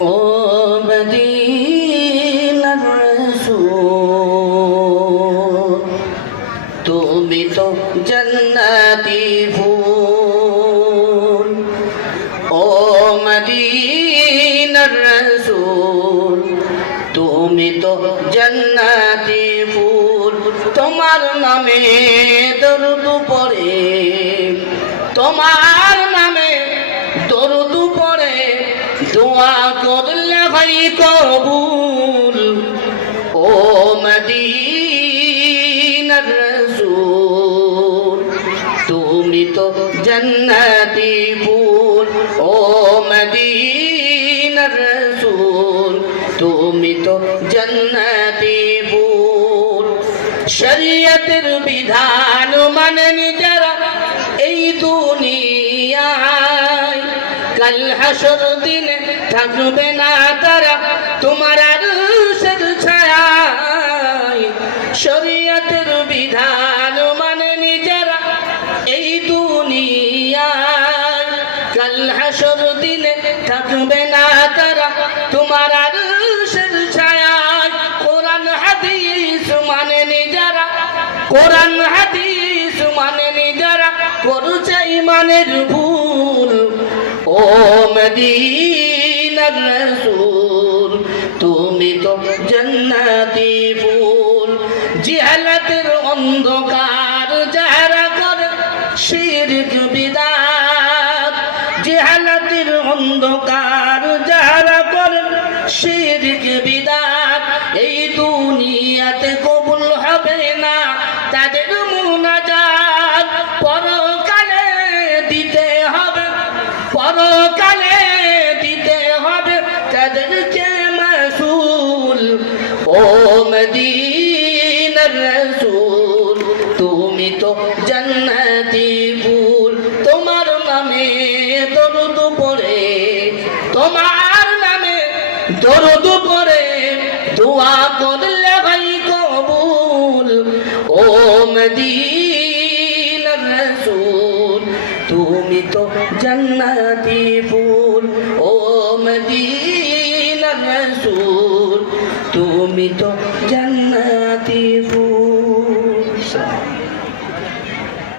ও মদিনার রাসূল তুমি তো জান্নাতি ফুল ও মদিনার রাসূল তুমি তো জান্নাতি ফুল তোমার নামে দরুদ পড়ে তোমার নামে দরুদ পড়ে দোয়া করলে ভাই কবুল ও মদিনার রাসূল তুমি তো জান্নাতি ফুল ও মদিনার রাসূল তুমি তো জান্নাতি ফুল শরীয়তের বিধান মানেন যারা এই দুনিয়ায় কাল হাসর দিনে থাকবে না তারা তোমার আরশের ছায়ায় শরীয়তের বিধান মানেন যারা এই দুনিয়ায় কাল হাসর দিনে থাকবে না তারা তোমার আরশের ছায়ায় কোরআন হাদিস মানেন যারা কোরআন হাদিস মানেন যারা করছে ইমানের ভুল ও মদিনার রাসূল তুমি তো জান্নাতি ফুল জিহালাতের অন্ধকার যারা করে শিরক বিদআত জিহালাতের অন্ধকার যারা করে শিরক বিদআত এই দুনিয়াতে কবুল হবে না তাদের মুনাজাত পরকালে দিতে হবে পরকালে দিতে হবে তাদেরকে মাসুল ও মদিনার রাসূল তুমি তো জান্নাতি ফুল তোমার নামে দরুদ পড়ে তোমার নামে দরুদ পড়ে দোয়া করলে ভাই কবুল ও মদিনার রাসূল তুমি তো জান্নাতি ফুল ও মদিনার রাসূল তুমি তো জান্নাতি ফুল।